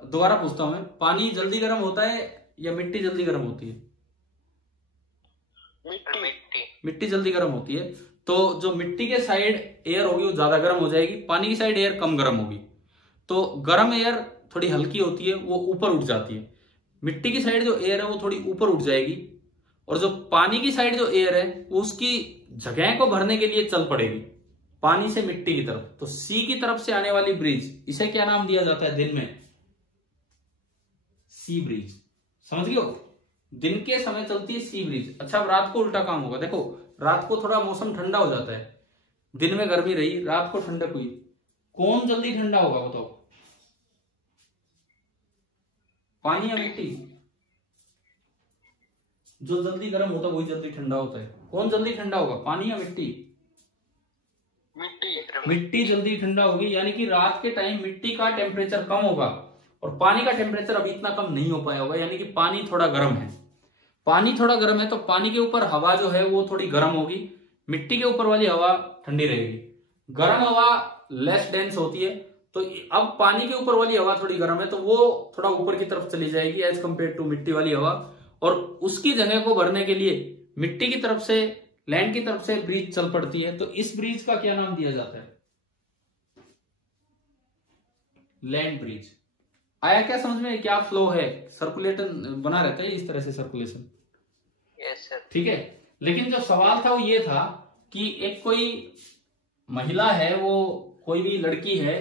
दोबारा पूछता हूं मैं, पानी जल्दी गर्म होता है या मिट्टी जल्दी गर्म होती है? मिट्टी जल्दी गर्म होती है। तो जो मिट्टी के साइड एयर होगी वो ज्यादा गर्म हो जाएगी, पानी की साइड एयर कम गर्म होगी। तो गर्म एयर थोड़ी हल्की होती है, वो ऊपर उठ जाती है। मिट्टी की साइड जो एयर है वो थोड़ी ऊपर उठ जाएगी, और जो पानी की साइड जो एयर है वो उसकी जगह को भरने के लिए चल पड़ेगी पानी से मिट्टी की तरफ। तो सी की तरफ से आने वाली ब्रिज, इसे क्या नाम दिया जाता है दिन में? सी ब्रिज। समझ गए हो? दिन के समय चलती है सी ब्रिज। अच्छा, अब रात को उल्टा काम होगा। देखो, रात को थोड़ा मौसम ठंडा हो जाता है, दिन में गर्मी रही, रात को ठंडक हुई, कौन जल्दी ठंडा होगा बताओ? पानी या मिट्टी? जो जल्दी गर्म होता है वही जल्दी ठंडा होता है। कौन जल्दी ठंडा होगा, पानी या मिट्टी? मिट्टी जल्दी ठंडा होगी, यानी कि रात के टाइम मिट्टी का टेम्परेचर कम होगा और पानी का टेम्परेचर अभी इतना कम नहीं हो पाया होगा, यानी कि पानी थोड़ा गर्म है। पानी थोड़ा गर्म है तो पानी के ऊपर हवा जो है वो थोड़ी गर्म होगी, मिट्टी के ऊपर वाली हवा ठंडी रहेगी। गर्म हवा लेस डेंस होती है, तो अब पानी के ऊपर वाली हवा थोड़ी गर्म है तो वो थोड़ा ऊपर की तरफ चली जाएगी एज कंपेयर टू मिट्टी वाली हवा, और उसकी जगह को भरने के लिए मिट्टी की तरफ से, लैंड की तरफ से ब्रिज चल पड़ती है। तो इस ब्रिज का क्या नाम दिया जाता है? Land bridge. आया क्या समझ में? क्या फ्लो है, सर्कुलेशन बना रहता है इस तरह से, सर्कुलेशन। Yes sir. ठीक है, लेकिन जो सवाल था वो ये था कि एक कोई महिला है, वो कोई भी लड़की है,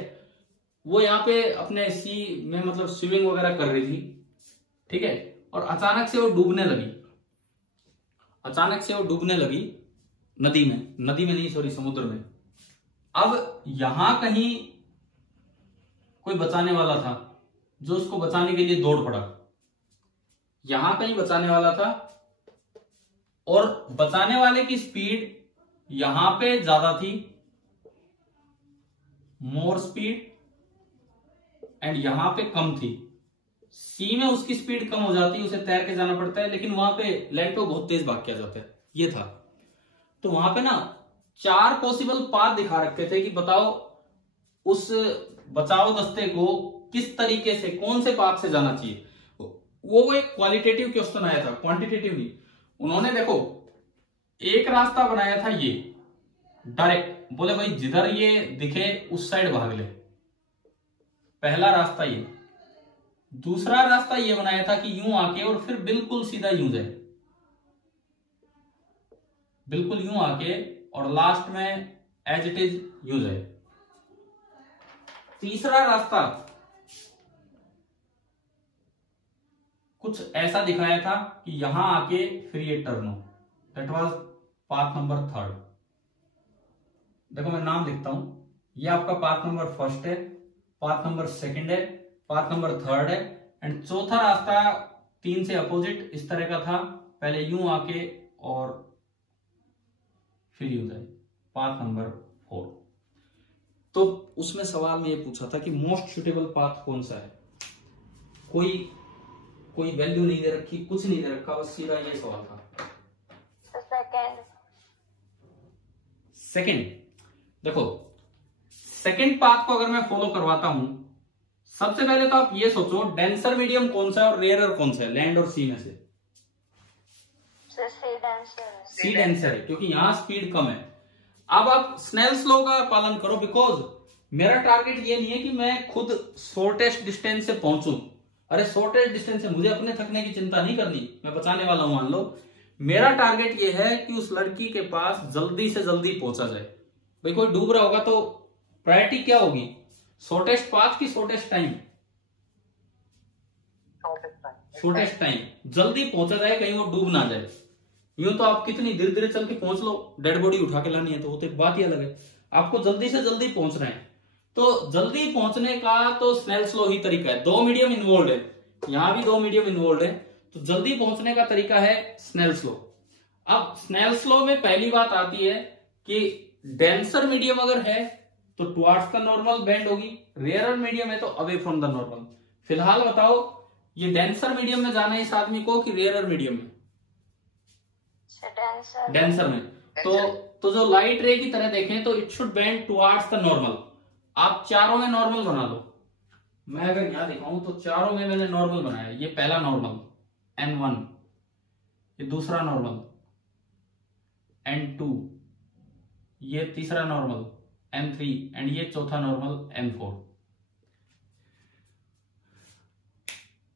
वो यहाँ पे अपने सी में मतलब स्विमिंग वगैरह कर रही थी, ठीक है, और अचानक से वो डूबने लगी। अचानक से वो डूबने लगी नदी में नहीं, सॉरी, समुद्र में। अब यहां कहीं कोई बचाने वाला था जो उसको बचाने के लिए दौड़ पड़ा। यहां कहीं बचाने वाला था और बचाने वाले की स्पीड यहां पे ज्यादा थी, मोर स्पीड, एंड यहां पे कम थी। सी में उसकी स्पीड कम हो जाती है, उसे तैर के जाना पड़ता है, लेकिन वहां पे लैंड पे बहुत तेज भाग किया जाता है। ये था। तो वहां पे ना 4 पॉसिबल पाथ दिखा रखे थे कि बताओ उस बचाव दस्ते को किस तरीके से, कौन से पाथ से जाना चाहिए, वो एक क्वालिटेटिव क्वेश्चन आया था, क्वांटिटेटिव नहीं। उन्होंने देखो एक रास्ता बनाया था ये डायरेक्ट, बोले भाई जिधर ये दिखे उस साइड भाग ले, पहला रास्ता ये। दूसरा रास्ता ये बनाया था कि यूं आके और फिर बिल्कुल सीधा यूं जाए, बिल्कुल यूं आके और लास्ट में एज इट इज यूं जाए। तीसरा रास्ता कुछ ऐसा दिखाया था कि यहां आके फिर ये टर्न हो, दैट वाज पाथ नंबर 3। देखो मैं नाम लिखता हूं, ये आपका पाथ नंबर 1 है, पाथ नंबर 2 है, पाथ नंबर 3 है, एंड चौथा रास्ता 3 से अपोजिट इस तरह का था, पहले यूं आके और फिर यूं जाए, पाथ नंबर 4। तो उसमें सवाल में ये पूछा था कि मोस्ट सुटेबल पाथ कौन सा है, कोई वैल्यू नहीं दे रखी, कुछ नहीं दे रखा, बस सीधा ये सवाल था। सेकंड देखो, सेकंड पाथ को अगर मैं फॉलो करवाता हूं, सबसे पहले तो आप ये सोचो डेंसर मीडियम कौन सा है और रेयरर कौन सा है, लैंड और सी में से। सी डेंसर है क्योंकि यहां स्पीड कम है। अब आप स्नेल्स लॉ का पालन करो, बिकॉज मेरा टारगेट ये नहीं है कि मैं खुद शॉर्टेस्ट डिस्टेंस से पहुंचूं। अरे शॉर्टेस्ट डिस्टेंस से मुझे अपने थकने की चिंता नहीं करनी, मैं बचाने वाला हूं मान लो। मेरा टारगेट ये है कि उस लड़की के पास जल्दी से जल्दी पहुंचा जाए। भाई कोई डूब रहा होगा तो प्रायोरिटी क्या होगी, शॉर्टेस्ट पाथ की शॉर्टेस्ट टाइम? शॉर्टेस्ट टाइम, जल्दी पहुंचा जाए, कहीं वो डूब ना जाए। यूं तो आप कितनी धीरे धीरे चल के पहुंच लो, डेड बॉडी उठा के लानी है तो वो तो एक बात ही अलग है, आपको जल्दी से जल्दी पहुंचना है। तो जल्दी पहुंचने का तो स्नेल्स लॉ ही तरीका है। 2 मीडियम इन्वॉल्व है, यहां भी 2 मीडियम इन्वॉल्व है, तो जल्दी पहुंचने का तरीका है स्नेल्स लॉ। अब स्नेल्स लॉ में पहली बात आती है कि डेंसर मीडियम अगर है तो टुवार्ड्स द नॉर्मल बेंड होगी, रेयरर मीडियम है तो अवे फ्रॉम द नॉर्मल। फिलहाल बताओ ये डेंसर मीडियम में जाना है इस आदमी को कि रेयरर मीडियम में? डेंसर में। तो जो लाइट रे की तरह देखें तो it should bend towards the normal. आप चारों में नॉर्मल बना लो, मैं अगर यहां दिखाऊं तो चारों में मैंने नॉर्मल बनाया। ये पहला नॉर्मल N1, ये दूसरा नॉर्मल N2, ये तीसरा नॉर्मल N3 एंड ये चौथा नॉर्मल N4।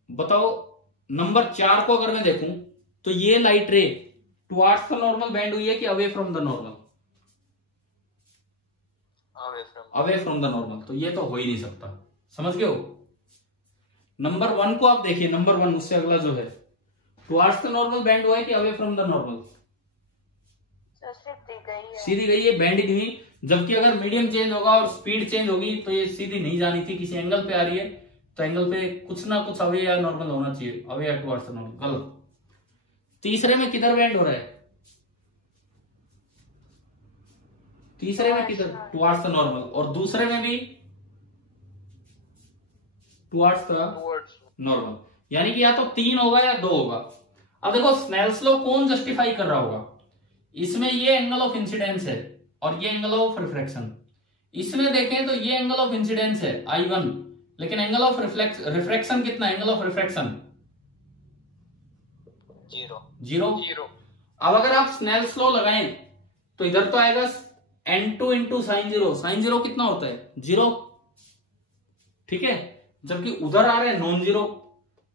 बताओ नंबर 4 को अगर मैं देखूं तो ये लाइट रे टुवार्ड्स द नॉर्मल बेंड हुई है कि away from the normal? Away from the normal, तो ये तो हो ही नहीं सकता, समझ गए हो। नंबर 1 को आप देखिए, नंबर 1 उससे अगला जो है टुवार्ड्स द नॉर्मल बेंड हुआ है कि अवे फ्रॉम द नॉर्मल? सीधी गई है, बेंड ही नहीं। जबकि अगर मीडियम चेंज होगा और स्पीड चेंज होगी तो ये सीधी नहीं जानी थी, किसी एंगल पे आ रही है तो एंगल पे कुछ ना कुछ अवे या नॉर्मल होना चाहिए, अवे या टुवार्ड्स द नॉर्मल। गलत। तीसरे में किधर बेंड हो रहा है? तीसरे में किधर? Towards the normal. और दूसरे में भी टुवार्ड्स द नॉर्मल, यानी कि या तो 3 होगा या 2 होगा। अब देखो स्नेल्स लॉ कौन जस्टिफाई कर रहा होगा? इसमें ये एंगल ऑफ इंसिडेंस है और ये एंगल ऑफ रिफ्लेक्शन। इसमें देखें तो ये एंगल ऑफ इंसिडेंस है I1, लेकिन एंगल ऑफ रिफ्लेक्शन कितना? Angle of reflection 0। अब अगर आप स्नेल्स लॉ लगाएं तो इधर तो आएगा N2 इंटू साइन 0। साइन 0 कितना होता है? 0, ठीक है। जबकि उधर आ रहा है नॉन जीरो,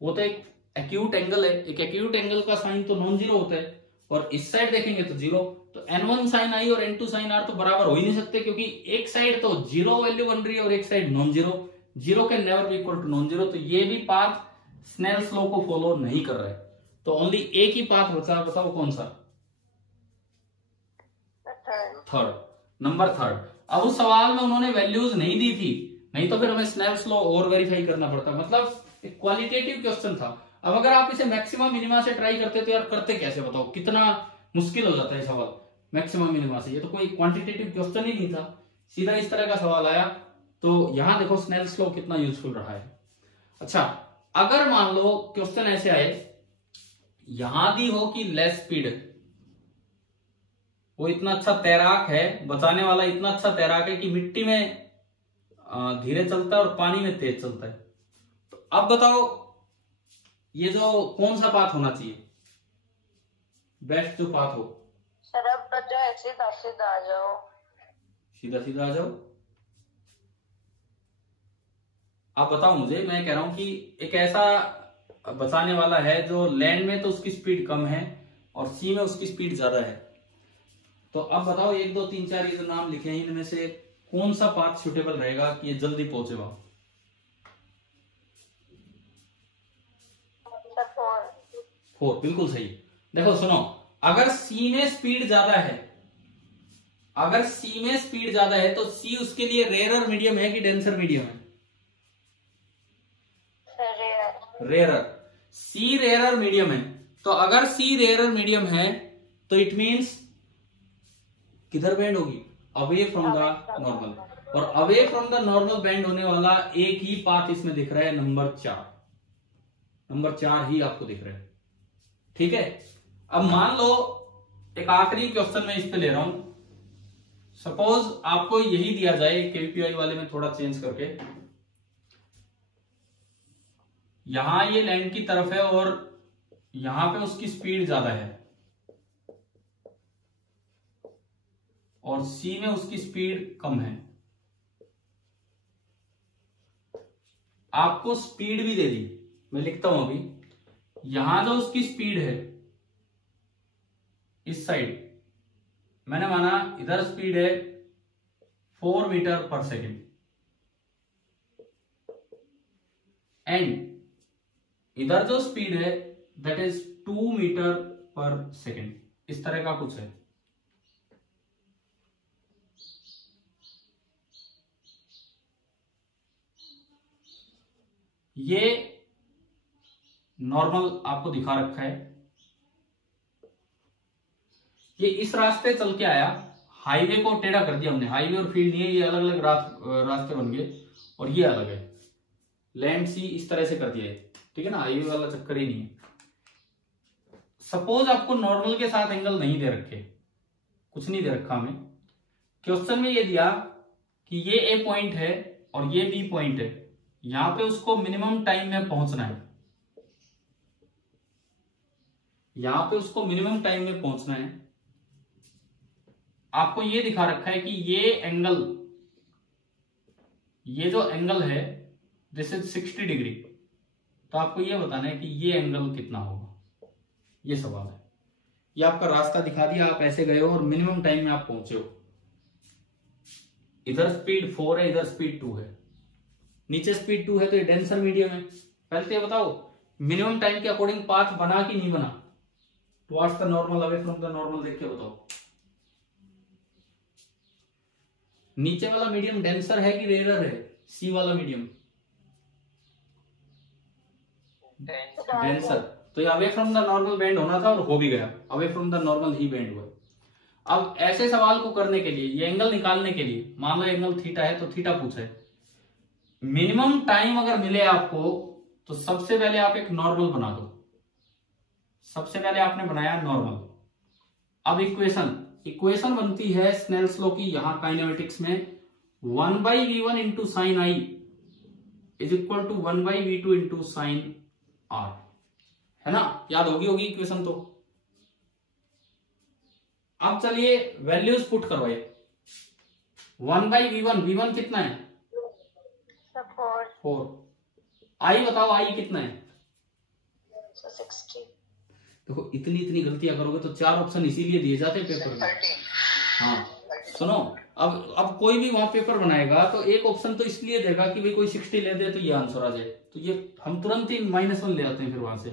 वो तो एक एक्यूट एंगल है, एक एक्यूट एंगल का साइन तो नॉन जीरो होता है, और इस साइड देखेंगे तो 0। तो N1 साइन I और N2 साइन R तो बराबर हो ही नहीं सकते, क्योंकि एक साइड तो 0 वैल्यू बन रही है और एक side non zero. 0 can never be equal to non zero. तो ये भी पाथ स्नेल्स लॉ को फॉलो नहीं कर रहा है। तो ओनली एक ही पाथ बचा, बताओ कौन सा? Third, number 3। अब उस सवाल में उन्होंने वैल्यूज नहीं दी थी, नहीं तो फिर हमें स्नेल्स लॉ और वेरीफाई करना पड़ता। मतलब एक क्वालिटेटिव क्वेश्चन था। अब अगर आप इसे मैक्सिमम मिनिमा से ट्राई करते तो यार करते कैसे, बताओ कितना मुश्किल हो जाता है सवाल मैक्सिमम मिनिमा से। ये तो कोई क्वांटिटेटिव क्वेश्चन ही नहीं था, सीधा इस तरह का सवाल आया। तो यहां देखो स्नेल्स लॉ कितना यूजफुल रहा है। अच्छा, अगर मान लो क्वेश्चन ऐसे आए, यहां दी हो कि लेस स्पीड, वो इतना अच्छा तैराक है, बचाने वाला इतना अच्छा तैराक है कि मिट्टी में धीरे चलता है और पानी में तेज चलता है। तो अब बताओ ये जो कौन सा पाथ होना चाहिए, बेस्ट जो पाथ हो। सर अब बचा सीधा सीधा आ जाओ। सीधा सीधा आ जाओ। आप बताओ मुझे, मैं कह रहा हूं कि एक ऐसा बचाने वाला है जो लैंड में तो उसकी स्पीड कम है और सी में उसकी स्पीड ज्यादा है। तो अब बताओ 1 2 3 4 ये जो नाम लिखे हैं इनमें से कौन सा पाथ सुटेबल रहेगा कि ये जल्दी पहुंचे वहां। सर 4 बिल्कुल सही। देखो सुनो, अगर सी में स्पीड ज्यादा है, अगर सी में स्पीड ज्यादा है तो सी उसके लिए रेयरर मीडियम है कि डेंसर मीडियम है। रेयरर। सी रेयरर मीडियम है। तो अगर सी रेयरर मीडियम है तो इट मींस किधर बेंड होगी, अवे फ्रॉम द नॉर्मल। और away from the normal bend होने वाला एक ही पाथ इसमें दिख रहा है, नंबर 4। नंबर 4 ही आपको दिख रहा है। ठीक है। अब मान लो एक आखिरी क्वेश्चन मैं इस पे ले रहा हूं। सपोज आपको यही दिया जाए, केवीपीआई वाले में थोड़ा चेंज करके, यहां ये लैंड की तरफ है और यहां पे उसकी स्पीड ज्यादा है और सी में उसकी स्पीड कम है। आपको स्पीड भी दे दी, मैं लिखता हूं अभी। यहां जो उसकी स्पीड है इस साइड, मैंने माना इधर स्पीड है 4 मीटर पर सेकेंड एंड इधर जो स्पीड है दैट इज 2 मीटर पर सेकेंड। इस तरह का कुछ है। ये नॉर्मल आपको दिखा रखा है। ये इस रास्ते चल के आया, हाईवे को टेढ़ा कर दिया हमने। हाईवे और फील्ड नहीं है, ये अलग अलग रास्ते बन गए और ये अलग है। लैंड सी इस तरह से कर दिया है, ठीक है ना, हाईवे वाला चक्कर ही नहीं है। सपोज आपको नॉर्मल के साथ एंगल नहीं दे रखे, कुछ नहीं दे रखा हमें। क्वेश्चन में ये दिया कि ये ए पॉइंट है और ये बी पॉइंट है, यहां पे उसको मिनिमम टाइम में पहुंचना है। यहां पे उसको मिनिमम टाइम में पहुंचना है। आपको ये दिखा रखा है कि ये एंगल, ये जो एंगल है दिस इज 60 डिग्री। तो आपको ये बताना है कि ये एंगल कितना होगा, ये सवाल है। ये आपका रास्ता दिखा दिया, आप ऐसे गए हो और मिनिमम टाइम में आप पहुंचे हो। इधर स्पीड 4 है, इधर स्पीड 2 है, नीचे स्पीड 2 है तो ये डेंसर मीडियम है। पहले तो ये बताओ मिनिमम टाइम के अकॉर्डिंग पाथ बना कि नहीं बना, towards the normal, away from the normal, देख के बताओ। नीचे वाला मीडियम डेंसर है कि रेयरर है, सी वाला मीडियम डेंसर। तो ये away from the normal bend होना था और हो भी गया, away from the normal he bend हुआ। अब ऐसे सवाल को करने के लिए, ये एंगल निकालने के लिए, मान लो एंगल थीटा है तो थीटा पूछा है। मिनिमम टाइम अगर मिले आपको तो सबसे पहले आप एक नॉर्मल बना दो। सबसे पहले आपने बनाया नॉर्मल। अब इक्वेशन बनती है स्नेल्स लॉ की, यहां काइनेमेटिक्स में 1/v1 into sine I is equal to 1/v2 into sine R, है ना, याद होगी इक्वेशन। तो अब चलिए वैल्यूज पुट करवाइए। 1/v1, v1 कितना है 4। आई बताओ, आई कितना है 60। देखो इतनी गलतियां करोगे तो 4 ऑप्शन इसीलिए दिए जाते हैं पेपर में। हाँ सुनो, अब कोई भी वहां पेपर बनाएगा तो एक ऑप्शन तो इसलिए देगा कि भाई कोई 60 ले दे तो ये आंसर आ जाए। तो ये हम तुरंत ही -1 ले आते हैं फिर वहां से।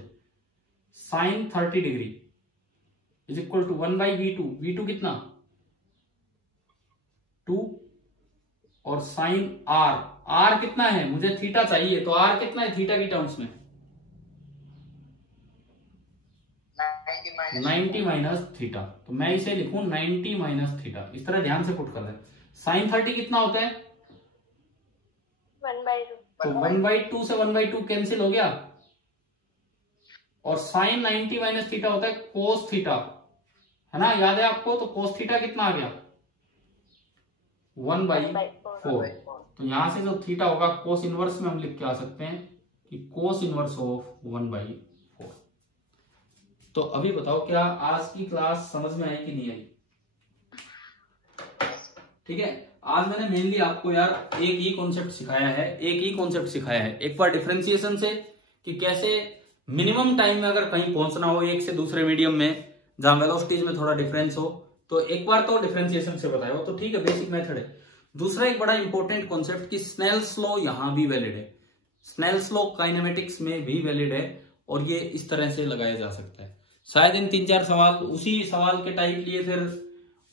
Sine 30 degree is equal to 1/v2। v2 कितना 2 और साइन r कितना है, मुझे थीटा चाहिए तो r कितना है थीटा की टर्म्स में 90 माइनस थीटा। तो मैं इसे लिखूं 90 माइनस थीटा, इस तरह ध्यान से पुट कर दें। साइन 30 कितना होता है 1/2। तो 1/2 से 1/2 कैंसिल हो गया और साइन 90 माइनस थीटा होता है कोस थीटा, है ना, याद है आपको। तो कोस थीटा कितना आ गया 1/4। तो यहां से जो थीटा होगा कोस इनवर्स में हम लिख के आ सकते हैं कि कोस इनवर्स ऑफ 1/4। तो अभी बताओ क्या आज की क्लास समझ में आई कि नहीं आई? ठीक है, आज मैंने मेनली आपको यार एक ही कॉन्सेप्ट सिखाया है, एक बार डिफरेंशिएशन से कि कैसे मिनिमम टाइम में अगर कहीं पहुंचना हो एक से दूसरे मीडियम में जहां वेलोसिटीज में थोड़ा डिफरेंस हो, तो एक बार तो डिफरेंशिएशन से बताया हो, तो ठीक है, बेसिक मेथड है। दूसरा एक बड़ा इंपॉर्टेंट कॉन्सेप्ट कि स्नेल्स लॉ यहां भी वैलिड है, स्नेल्स लॉ काइनेमेटिक्स में भी वैलिड है, और ये इस तरह से लगाया जा सकता है। शायद इन 3-4 सवाल उसी सवाल के टाइप लिए, फिर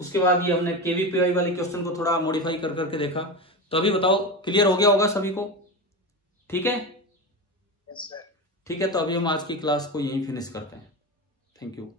उसके बाद ये हमने केवीपीआई वाले क्वेश्चन को थोड़ा मॉडिफाई कर करके देखा। तो अभी बताओ क्लियर हो गया होगा सभी को? ठीक है, ठीक है, तो अभी हम आज की क्लास को यहीं फिनिश करते हैं। Thank you.